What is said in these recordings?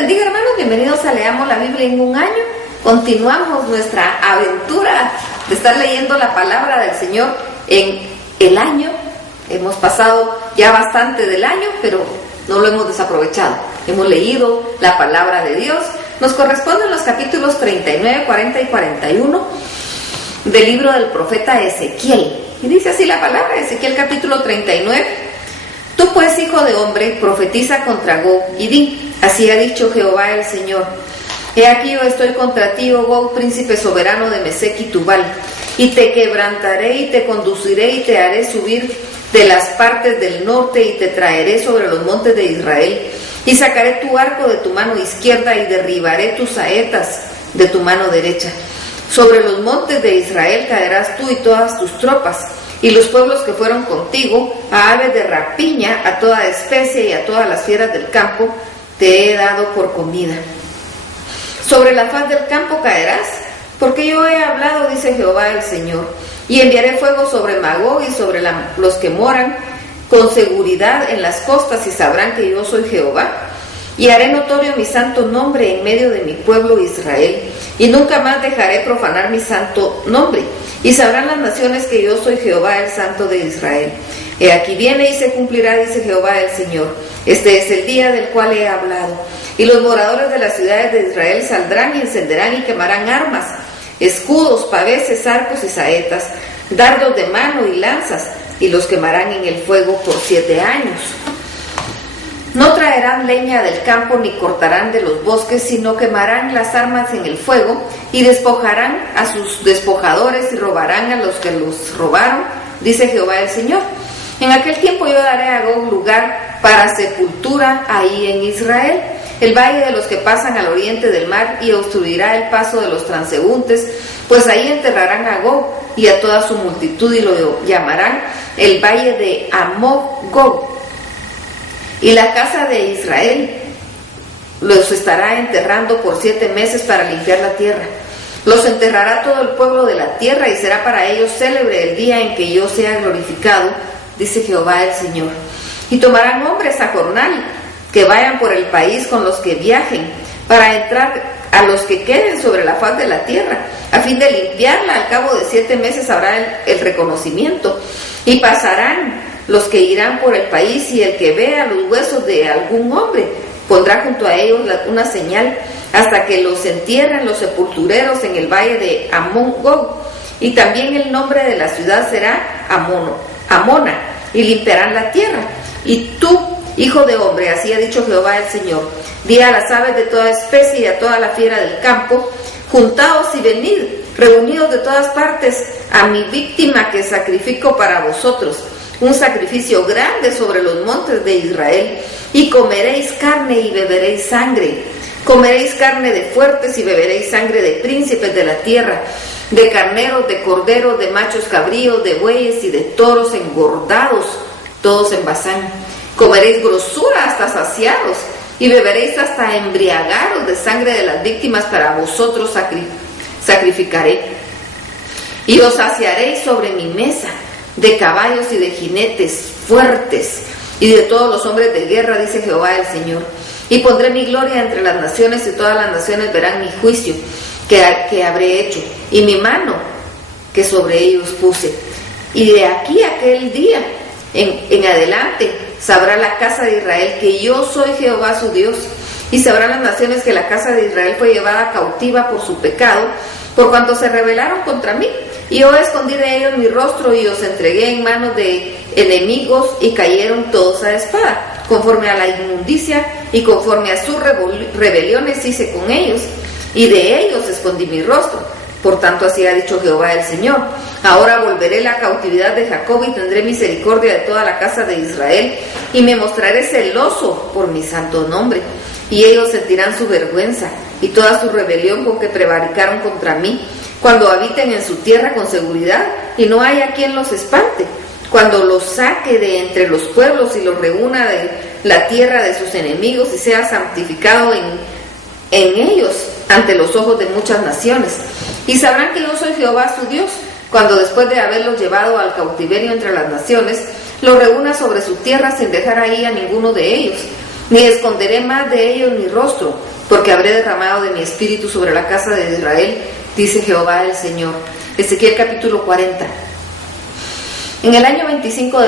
bendiga, hermanos, bienvenidos a Leamos la Biblia en un año. Continuamos nuestra aventura de estar leyendo la palabra del Señor en el año. Hemos pasado ya bastante del año, pero no lo hemos desaprovechado. Hemos leído la palabra de Dios. Nos corresponden los capítulos 39, 40 y 41 del libro del profeta Ezequiel. Y dice así la palabra, Ezequiel capítulo 39. Tú pues, hijo de hombre, profetiza contra Gog y di: así ha dicho Jehová el Señor. He aquí yo estoy contra ti, oh Gog, príncipe soberano de Mesec y Tubal, y te quebrantaré y te conduciré y te haré subir de las partes del norte y te traeré sobre los montes de Israel, y sacaré tu arco de tu mano izquierda y derribaré tus saetas de tu mano derecha. Sobre los montes de Israel caerás tú y todas tus tropas, y los pueblos que fueron contigo, a aves de rapiña, a toda especie y a todas las fieras del campo, te he dado por comida. Sobre la faz del campo caerás, porque yo he hablado, dice Jehová el Señor, y enviaré fuego sobre Magog y sobre los que moran con seguridad en las costas, y sabrán que yo soy Jehová. Y haré notorio mi santo nombre en medio de mi pueblo Israel, y nunca más dejaré profanar mi santo nombre. Y sabrán las naciones que yo soy Jehová, el Santo de Israel. He aquí viene y se cumplirá, dice Jehová el Señor. Este es el día del cual he hablado. Y los moradores de las ciudades de Israel saldrán y encenderán y quemarán armas, escudos, paveses, arcos y saetas, dardos de mano y lanzas, y los quemarán en el fuego por 7 años. No traerán leña del campo ni cortarán de los bosques, sino quemarán las armas en el fuego y despojarán a sus despojadores y robarán a los que los robaron, dice Jehová el Señor. En aquel tiempo yo daré a Gog lugar para sepultura ahí en Israel, el valle de los que pasan al oriente del mar, y obstruirá el paso de los transeúntes, pues ahí enterrarán a Gog y a toda su multitud y lo llamarán el valle de Amok-Gog. Y la casa de Israel los estará enterrando por 7 meses para limpiar la tierra. Los enterrará todo el pueblo de la tierra, y será para ellos célebre el día en que yo sea glorificado, dice Jehová el Señor. Y tomarán hombres a jornal, que vayan por el país con los que viajen, para entrar a los que queden sobre la faz de la tierra, a fin de limpiarla. Al cabo de 7 meses habrá el reconocimiento, y pasarán los que irán por el país, y el que vea los huesos de algún hombre pondrá junto a ellos una señal, hasta que los entierren los sepultureros en el valle de Amon-Gog. Y también el nombre de la ciudad será Amona, y limpiarán la tierra. Y tú, hijo de hombre, así ha dicho Jehová el Señor, di a las aves de toda especie y a toda la fiera del campo: juntaos y venid, reunidos de todas partes, a mi víctima que sacrifico para vosotros, un sacrificio grande sobre los montes de Israel, y comeréis carne y beberéis sangre. Comeréis carne de fuertes y beberéis sangre de príncipes de la tierra, de carneros, de corderos, de machos cabríos, de bueyes y de toros engordados, todos en Basán. Comeréis grosura hasta saciados, y beberéis hasta embriagaros de sangre de las víctimas para vosotros sacrificaré. Y os saciaréis sobre mi mesa de caballos y de jinetes fuertes, y de todos los hombres de guerra, dice Jehová el Señor. Y pondré mi gloria entre las naciones, y todas las naciones verán mi juicio que habré hecho, y mi mano que sobre ellos puse. Y de aquí a aquel día en adelante sabrá la casa de Israel que yo soy Jehová su Dios, y sabrán las naciones que la casa de Israel fue llevada cautiva por su pecado, por cuanto se rebelaron contra mí. Y yo escondí de ellos mi rostro, y os entregué en manos de enemigos, y cayeron todos a espada. Conforme a la inmundicia y conforme a sus rebeliones hice con ellos, y de ellos escondí mi rostro. Por tanto, así ha dicho Jehová el Señor: ahora volveré la cautividad de Jacob, y tendré misericordia de toda la casa de Israel, y me mostraré celoso por mi santo nombre. Y ellos sentirán su vergüenza y toda su rebelión con que prevaricaron contra mí, cuando habiten en su tierra con seguridad, y no haya quien los espante, cuando los saque de entre los pueblos y los reúna de la tierra de sus enemigos, y sea santificado en ellos ante los ojos de muchas naciones. Y sabrán que yo soy Jehová su Dios, cuando después de haberlos llevado al cautiverio entre las naciones, los reúna sobre su tierra sin dejar ahí a ninguno de ellos. ni esconderé más de ellos mi rostro, porque habré derramado de mi espíritu sobre la casa de Israel, dice Jehová el Señor. Ezequiel capítulo 40. En el año 25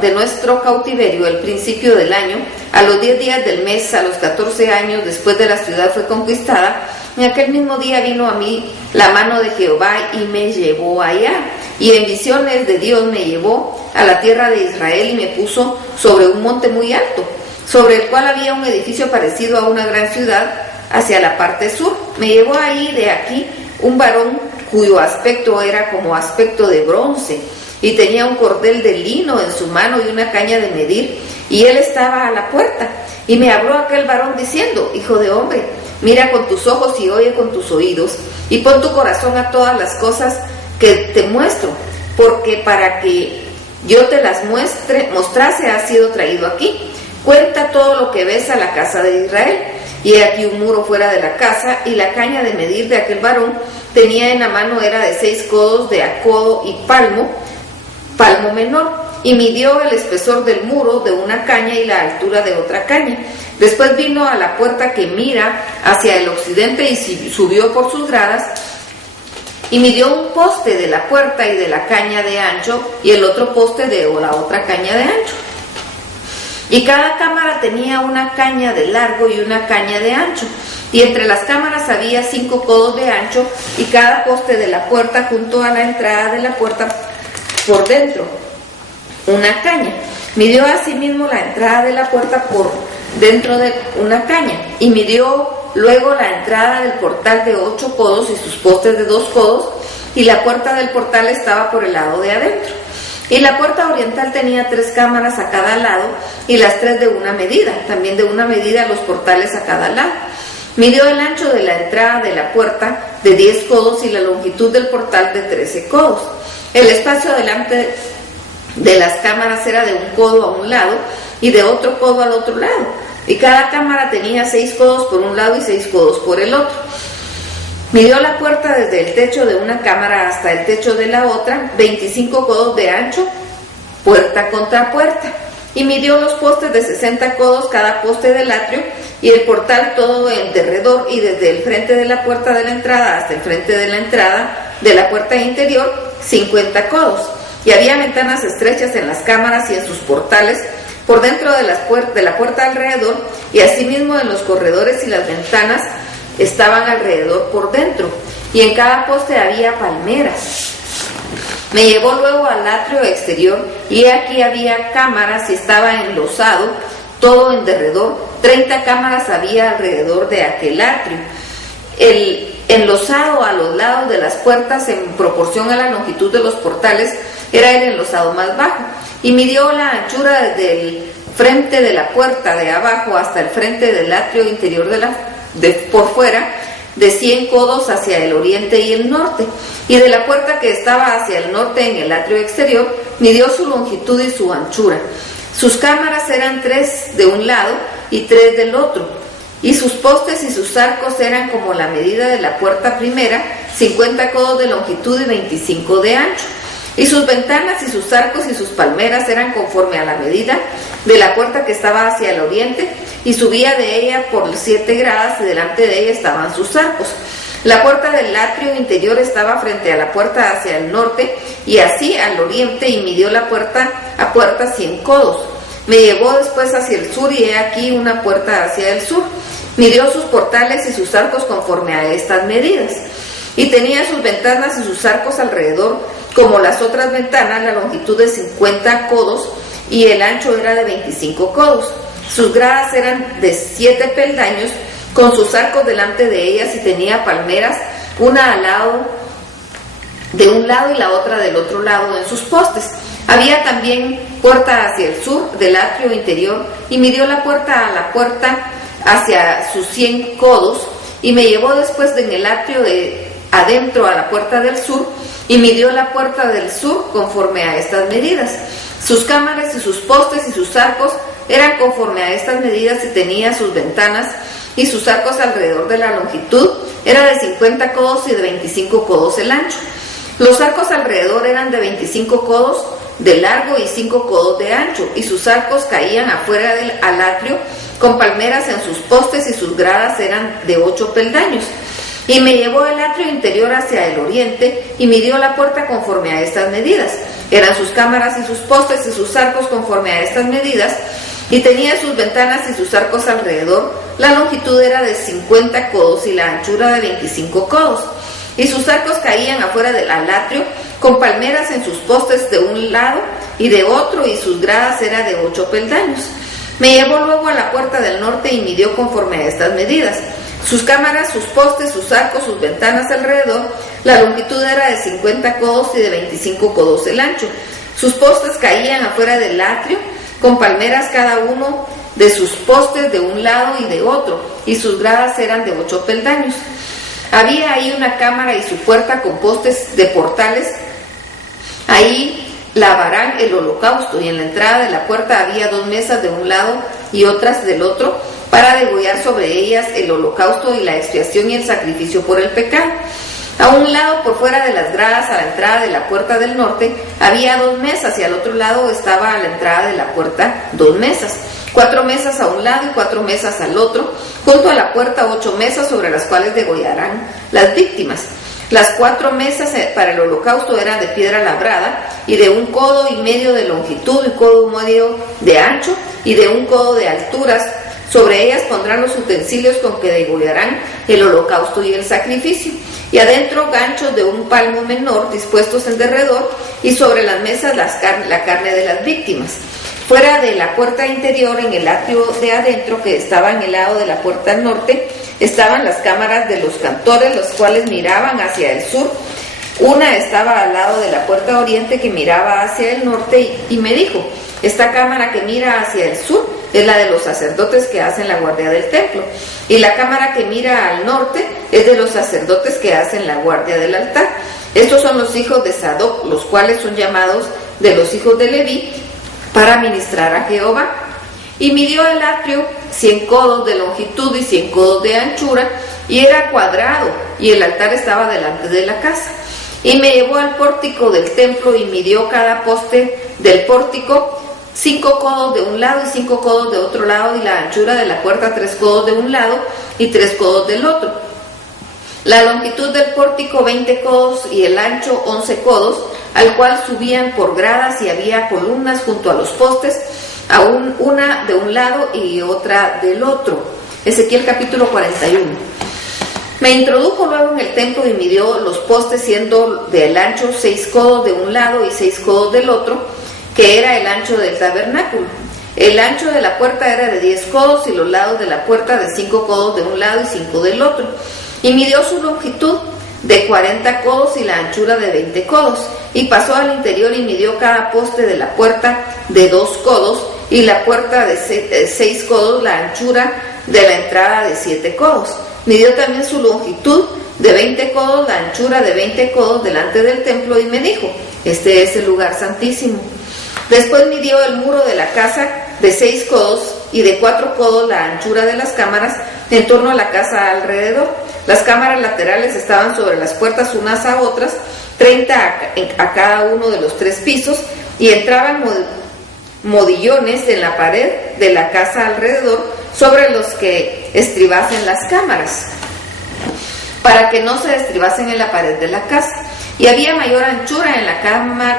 de nuestro cautiverio, el principio del año, a los 10 días del mes, a los 14 años después de la ciudad fue conquistada, en aquel mismo día vino a mí la mano de Jehová y me llevó allá. Y en visiones de Dios me llevó a la tierra de Israel y me puso sobre un monte muy alto, sobre el cual había un edificio parecido a una gran ciudad hacia la parte sur. Me llevó ahí de aquí un varón cuyo aspecto era como aspecto de bronce, y tenía un cordel de lino en su mano y una caña de medir, y él estaba a la puerta. Y me habló aquel varón diciendo: Hijo de hombre, mira con tus ojos y oye con tus oídos, y pon tu corazón a todas las cosas que te muestro, porque para que yo te las mostrase has sido traído aquí. Cuenta todo lo que ves a la casa de Israel. Y he aquí un muro fuera de la casa, y la caña de medir de aquel varón tenía en la mano era de 6 codos de a codo y palmo menor, y midió el espesor del muro de una caña y la altura de otra caña. Después vino a la puerta que mira hacia el occidente y subió por sus gradas, y midió un poste de la puerta y de la caña de ancho, y el otro poste de la otra caña de ancho. Y cada cámara tenía una caña de largo y una caña de ancho, y entre las cámaras había 5 codos de ancho, y cada poste de la puerta junto a la entrada de la puerta por dentro una caña. Midió asimismo la entrada de la puerta por dentro de una caña, y midió luego la entrada del portal de 8 codos y sus postes de 2 codos, y la puerta del portal estaba por el lado de adentro. Y la puerta oriental tenía 3 cámaras a cada lado, y las 3 de una medida, también de una medida los portales a cada lado. Midió el ancho de la entrada de la puerta de 10 codos y la longitud del portal de 13 codos. El espacio delante de las cámaras era de 1 codo a un lado y de otro codo al otro lado, y cada cámara tenía 6 codos por un lado y 6 codos por el otro. Midió la puerta desde el techo de una cámara hasta el techo de la otra, 25 codos de ancho, puerta contra puerta, y midió los postes de 60 codos cada poste del atrio, y el portal todo en derredor, y desde el frente de la puerta de la entrada hasta el frente de la entrada de la puerta interior, 50 codos. Y había ventanas estrechas en las cámaras y en sus portales, por dentro de la puerta alrededor, y asimismo en los corredores, y las ventanas estaban alrededor por dentro, y en cada poste había palmeras. Me llevó luego al atrio exterior, y aquí había cámaras y estaba enlosado todo en derredor. 30 cámaras había alrededor de aquel atrio. El enlosado a los lados de las puertas, en proporción a la longitud de los portales, era el enlosado más bajo, y midió la anchura desde el frente de la puerta de abajo hasta el frente del atrio interior por fuera, de 100 codos hacia el oriente y el norte, y de la puerta que estaba hacia el norte en el atrio exterior, midió su longitud y su anchura. Sus cámaras eran 3 de un lado y 3 del otro, y sus postes y sus arcos eran como la medida de la puerta primera, 50 codos de longitud y 25 de ancho. Y sus ventanas y sus arcos y sus palmeras eran conforme a la medida de la puerta que estaba hacia el oriente, y subía de ella por 7 gradas, y delante de ella estaban sus arcos. La puerta del atrio interior estaba frente a la puerta hacia el norte, y así al oriente, y midió la puerta a puerta 100 codos. Me llevó después hacia el sur, y he aquí una puerta hacia el sur. Midió sus portales y sus arcos conforme a estas medidas, y tenía sus ventanas y sus arcos alrededor como las otras ventanas, la longitud de 50 codos y el ancho era de 25 codos. Sus gradas eran de 7 peldaños, con sus arcos delante de ellas, y tenía palmeras, una al lado de un lado y la otra del otro lado en sus postes. Había también puerta hacia el sur del atrio interior, y midió la puerta a la puerta hacia sus 100 codos, y me llevó después en el atrio de adentro a la puerta del sur, y midió la puerta del sur conforme a estas medidas. Sus cámaras y sus postes y sus arcos eran conforme a estas medidas, y tenía sus ventanas y sus arcos alrededor de la longitud, era de 50 codos y de 25 codos el ancho. Los arcos alrededor eran de 25 codos de largo y 5 codos de ancho, y sus arcos caían afuera al atrio con palmeras en sus postes, y sus gradas eran de 8 peldaños. Y me llevó el atrio interior hacia el oriente, y midió la puerta conforme a estas medidas. Eran sus cámaras y sus postes y sus arcos conforme a estas medidas, y tenía sus ventanas y sus arcos alrededor. La longitud era de 50 codos y la anchura de 25 codos. Y sus arcos caían afuera del atrio, con palmeras en sus postes de un lado y de otro, y sus gradas eran de 8 peldaños. Me llevó luego a la puerta del norte y midió conforme a estas medidas. Sus cámaras, sus postes, sus arcos, sus ventanas alrededor, la longitud era de 50 codos y de 25 codos el ancho. Sus postes caían afuera del atrio, con palmeras cada uno de sus postes de un lado y de otro, y sus gradas eran de 8 peldaños. Había ahí una cámara y su puerta con postes de portales. Ahí lavarán el holocausto, y en la entrada de la puerta había 2 mesas de un lado y otras del otro, para degollar sobre ellas el holocausto y la expiación y el sacrificio por el pecado. A un lado, por fuera de las gradas, a la entrada de la puerta del norte, había 2 mesas, y al otro lado estaba a la entrada de la puerta 2 mesas. 4 mesas a un lado y 4 mesas al otro, junto a la puerta 8 mesas sobre las cuales degollarán las víctimas. Las 4 mesas para el holocausto eran de piedra labrada, y de 1,5 codos de longitud, 1,5 codos de ancho, y de 1 codo de alturas. Sobre ellas pondrán los utensilios con que degollarán el holocausto y el sacrificio. Y adentro ganchos de 1 palmo menor dispuestos en derredor, y sobre las mesas la carne de las víctimas. Fuera de la puerta interior, en el atrio de adentro, que estaba en el lado de la puerta norte, estaban las cámaras de los cantores, los cuales miraban hacia el sur. Una estaba al lado de la puerta oriente, que miraba hacia el norte, y me dijo: esta cámara que mira hacia el sur es la de los sacerdotes que hacen la guardia del templo, y la cámara que mira al norte es de los sacerdotes que hacen la guardia del altar. Estos son los hijos de Sadoc, los cuales son llamados de los hijos de Leví, para ministrar a Jehová. Y midió el atrio 100 codos de longitud y 100 codos de anchura, y era cuadrado, y el altar estaba delante de la casa. Y me llevó al pórtico del templo, y midió cada poste del pórtico 5 codos de un lado y 5 codos de otro lado, y la anchura de la puerta 3 codos de un lado y 3 codos del otro. La longitud del pórtico 20 codos y el ancho 11 codos, al cual subían por gradas, y había columnas junto a los postes, una de un lado y otra del otro. Ezequiel capítulo 41. Me introdujo luego en el templo y midió los postes, siendo del ancho 6 codos de un lado y 6 codos del otro, que era el ancho del tabernáculo. El ancho de la puerta era de 10 codos, y los lados de la puerta de 5 codos de un lado y 5 del otro. Y midió su longitud de 40 codos y la anchura de 20 codos. Y pasó al interior y midió cada poste de la puerta de 2 codos, y la puerta de 6 codos, la anchura de la entrada de 7 codos. Midió también su longitud de 20 codos, la anchura de 20 codos delante del templo, y me dijo: este es el lugar santísimo. Después midió el muro de la casa de 6 codos, y de 4 codos la anchura de las cámaras en torno a la casa alrededor. Las cámaras laterales estaban sobre las puertas unas a otras, 30 a cada uno de los 3 pisos, y entraban modillones en la pared de la casa alrededor, sobre los que estribasen las cámaras, para que no se estribasen en la pared de la casa. Y había mayor anchura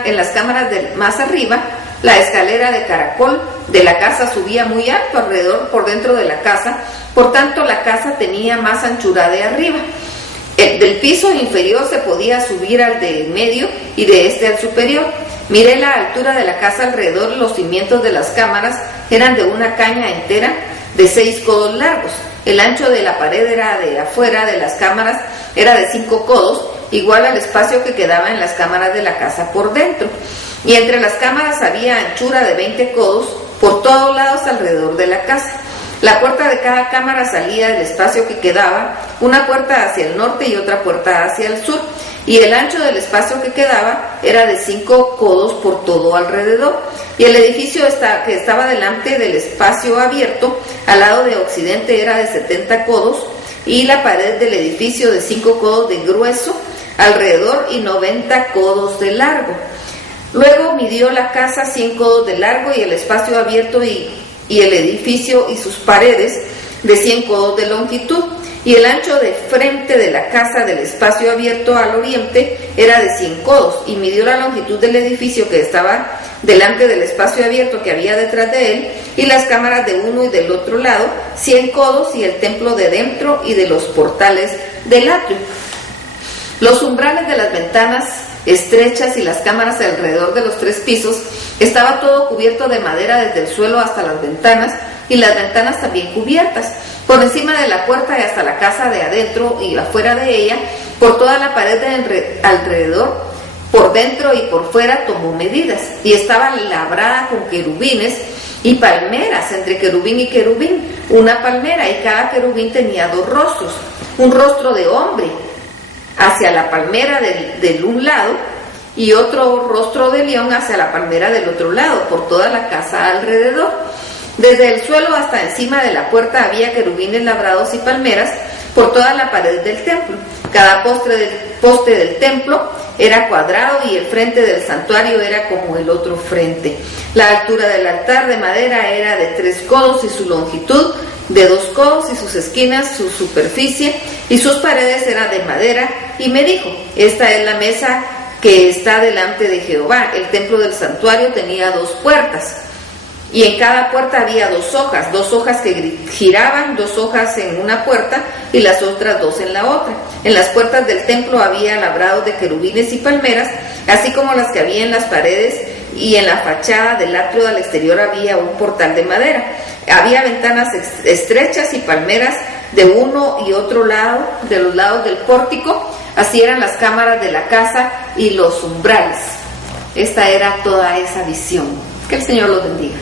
en las cámaras de más arriba. La escalera de caracol de la casa subía muy alto alrededor por dentro de la casa, por tanto la casa tenía más anchura de arriba. Del piso inferior se podía subir al de medio, y de este al superior. Miré la altura de la casa alrededor. Los cimientos de las cámaras eran de una caña entera de 6 codos largos. El ancho de la pared era de afuera de las cámaras era de 5 codos, igual al espacio que quedaba en las cámaras de la casa por dentro. Y entre las cámaras había anchura de 20 codos por todos lados alrededor de la casa. La puerta de cada cámara salía del espacio que quedaba, una puerta hacia el norte y otra puerta hacia el sur, y el ancho del espacio que quedaba era de 5 codos por todo alrededor. Y el edificio que estaba delante del espacio abierto, al lado de occidente, era de 70 codos, y la pared del edificio de 5 codos de grueso alrededor y 90 codos de largo. Luego midió la casa 100 codos de largo, y el espacio abierto y y el edificio y sus paredes de 100 codos de longitud, y el ancho de frente de la casa del espacio abierto al oriente era de 100 codos, y midió la longitud del edificio que estaba delante del espacio abierto que había detrás de él, y las cámaras de uno y del otro lado, 100 codos, y el templo de dentro y de los portales del atrio. Los umbrales de las ventanas estrechas y las cámaras alrededor de los 3 pisos, estaba todo cubierto de madera desde el suelo hasta las ventanas, y las ventanas también cubiertas. Por encima de la puerta y hasta la casa de adentro y afuera de ella, por toda la pared de alrededor, por dentro y por fuera tomó medidas, y estaba labrada con querubines y palmeras, entre querubín y querubín, una palmera, y cada querubín tenía 2 rostros, un rostro de hombre hacia la palmera del un lado, y otro rostro de león hacia la palmera del otro lado, por toda la casa alrededor. Desde el suelo hasta encima de la puerta había querubines labrados y palmeras por toda la pared del templo. Cada poste del templo era cuadrado, y el frente del santuario era como el otro frente. La altura del altar de madera era de 3 codos, y su longitud de 2 codos, y sus esquinas, su superficie y sus paredes eran de madera. Y me dijo: esta es la mesa que está delante de Jehová. El templo del santuario tenía 2 puertas, y en cada puerta había 2 hojas que giraban, 2 hojas en una puerta y las otras 2 en la otra. En las puertas del templo había labrados de querubines y palmeras, así como las que había en las paredes, y en la fachada del atrio al exterior había un portal de madera. Había ventanas estrechas y palmeras de uno y otro lado, de los lados del pórtico. Así eran las cámaras de la casa y los umbrales. Esta era toda esa visión. Que el Señor los bendiga.